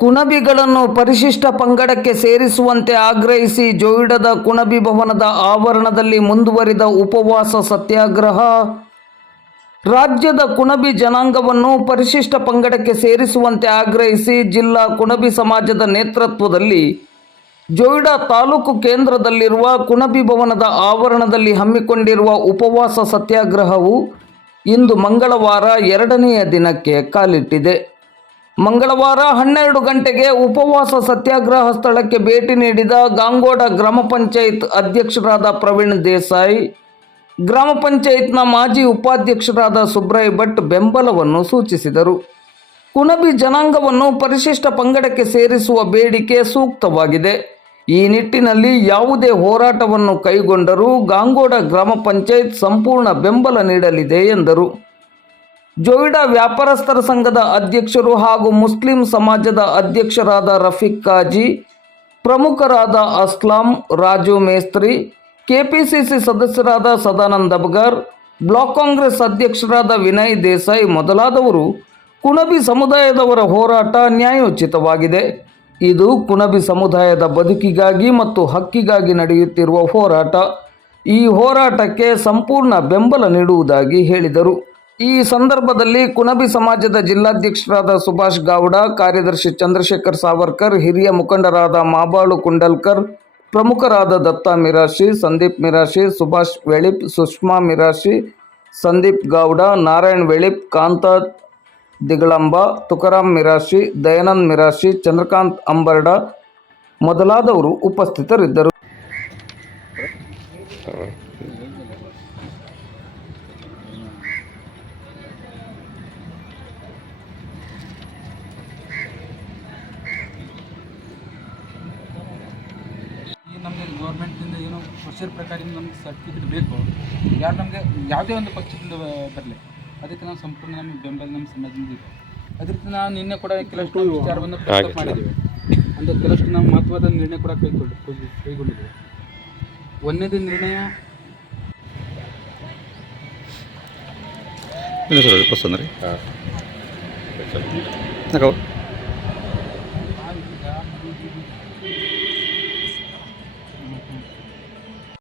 ಕುಣಬಿಗಳನ್ನು ಪರಿಶಿಷ್ಟ ಪಂಗಡಕ್ಕೆ ಸೇರಿಸುವಂತೆ ಆಗ್ರಹಿಸಿ ಜೋಯಿಡದ ಕುಣಬಿ ಭವನದ ಆವರಣದಲ್ಲಿ ಮುಂದುವರಿದ ಉಪವಾಸ ಸತ್ಯಾಗ್ರಹ. ರಾಜ್ಯದ ಕುಣಬಿ ಜನಾಂಗವನ್ನು ಪರಿಶಿಷ್ಟ ಪಂಗಡಕ್ಕೆ ಸೇರಿಸುವಂತೆ ಆಗ್ರಹಿಸಿ ಜಿಲ್ಲಾ ಕುಣಬಿ ಸಮಾಜದ ನೇತೃತ್ವದಲ್ಲಿ ಜೋಯಿಡ ತಾಲೂಕು ಕೇಂದ್ರದಲ್ಲಿರುವ ಕುಣಬಿ ಭವನದ ಆವರಣದಲ್ಲಿ ಹಮ್ಮಿಕೊಂಡಿರುವ ಉಪವಾಸ ಸತ್ಯಾಗ್ರಹವು ಇಂದು ಮಂಗಳವಾರ ಎರಡನೆಯ ದಿನಕ್ಕೆ ಕಾಲಿಟ್ಟಿದೆ. ಮಂಗಳವಾರ ಹನ್ನೆರಡು ಗಂಟೆಗೆ ಉಪವಾಸ ಸತ್ಯಾಗ್ರಹ ಸ್ಥಳಕ್ಕೆ ಭೇಟಿ ನೀಡಿದ ಗಾಂಗೋಡ ಗ್ರಾಮ ಪಂಚಾಯತ್ ಅಧ್ಯಕ್ಷರಾದ ಪ್ರವೀಣ್ ದೇಸಾಯಿ, ಗ್ರಾಮ ಪಂಚಾಯತ್ನ ಮಾಜಿ ಉಪಾಧ್ಯಕ್ಷರಾದ ಸುಬ್ರಾಯ್ ಭಟ್ ಬೆಂಬಲವನ್ನು ಸೂಚಿಸಿದರು. ಕುಣಬಿ ಜನಾಂಗವನ್ನು ಪರಿಶಿಷ್ಟ ಪಂಗಡಕ್ಕೆ ಸೇರಿಸುವ ಬೇಡಿಕೆ ಸೂಕ್ತವಾಗಿದೆ. ಈ ನಿಟ್ಟಿನಲ್ಲಿ ಯಾವುದೇ ಹೋರಾಟವನ್ನು ಕೈಗೊಂಡರೂ ಗಾಂಗೋಡ ಗ್ರಾಮ ಪಂಚಾಯತ್ ಸಂಪೂರ್ಣ ಬೆಂಬಲ ನೀಡಲಿದೆ ಎಂದರು. ಜೋಯಿಡಾ ವ್ಯಾಪಾರಸ್ಥರ ಸಂಘದ ಅಧ್ಯಕ್ಷರು ಹಾಗೂ ಮುಸ್ಲಿಂ ಸಮಾಜದ ಅಧ್ಯಕ್ಷರಾದ ರಫೀಕ್ ಕಾಜಿ, ಪ್ರಮುಖರಾದ ಅಸ್ಲಾಂ ರಾಜು ಮೇಸ್ತ್ರಿ, ಕೆಪಿಸಿಸಿ ಸದಸ್ಯರಾದ ಸದಾನಂದ ಅಬ್ಗರ್ ಬ್ಲಾಕ್ ಕಾಂಗ್ರೆಸ್ ಅಧ್ಯಕ್ಷರಾದ ವಿನಯ್ ದೇಸಾಯಿ ಮೊದಲಾದವರು ಕುಣಬಿ ಸಮುದಾಯದವರ ಹೋರಾಟ ನ್ಯಾಯೋಚಿತವಾಗಿದೆ. ಇದು ಕುಣಬಿ ಸಮುದಾಯದ ಬದುಕಿಗಾಗಿ ಮತ್ತು ಹಕ್ಕಿಗಾಗಿ ನಡೆಯುತ್ತಿರುವ ಹೋರಾಟ. ಈ ಹೋರಾಟಕ್ಕೆ ಸಂಪೂರ್ಣ ಬೆಂಬಲ ನೀಡುವುದಾಗಿ ಹೇಳಿದರು. ಈ ಸಂದರ್ಭದಲ್ಲಿ ಕುಣಬಿ ಸಮಾಜದ ಜಿಲ್ಲಾಧ್ಯಕ್ಷರಾದ ಸುಭಾಷ್ ಗೌಡ, ಕಾರ್ಯದರ್ಶಿ ಚಂದ್ರಶೇಖರ್ ಸಾವರ್ಕರ್, ಹಿರಿಯ ಮುಖಂಡರಾದ ಮಾಬಾಳು ಕುಂಡಲ್ಕರ್, ಪ್ರಮುಖರಾದ ದತ್ತ ಮಿರಾಶಿ, ಸಂದೀಪ್ ಮಿರಾಶಿ, ಸುಭಾಷ್ ವೆಳಿಪ್, ಸುಷ್ಮಾ ಮಿರಾಶಿ, ಸಂದೀಪ್ ಗೌಡ, ನಾರಾಯಣ್ ವೆಳಿಪ್, ಕಾಂತ ದಿಗಳಂಬ, ತುಕಾರಾಮ್ ಮಿರಾಶಿ, ದಯಾನಂದ್ ಮಿರಾಶಿ, ಚಂದ್ರಕಾಂತ್ ಅಂಬರ್ಡ ಮೊದಲಾದವರು ಉಪಸ್ಥಿತರಿದ್ದರು. ಗೌರ್ಮೆಂಟಿಂದ ಏನೋ ಪ್ರೊಸೀಜರ್ ಪ್ರಕಾರ ನಮ್ಗೆ ಸರ್ಟಿಫಿಕೇಟ್ ಬೇಕು ಯಾರು ನಮಗೆ ಯಾವುದೇ ಒಂದು ಪಕ್ಷದಿಂದ ಬರಲಿ. ಅದಕ್ಕೆ ನಾವು ಸಂಪೂರ್ಣ ನಮ್ಮ ಬೆಂಬಲ ನಮ್ಮ ಸಮಾಜದಿಂದ ಇದೆ. ಅದಕ್ಕೆ ನಾವು ನಿನ್ನೆ ಕೂಡ ಕೆಲವಷ್ಟು ವಿಚಾರವನ್ನು ಮಾಡಿದ್ದೇವೆ ಮಾಡಿದ್ದೀವಿ ಅಂದರೆ ಕೆಲವಷ್ಟು ನಾವು ಮಹತ್ವದ ನಿರ್ಣಯ ಕೂಡ ಕೈಗೊಂಡು ಕೈಗೊಂಡಿದ್ದೇವೆ ಒಂದನೇದು ನಿರ್ಣಯ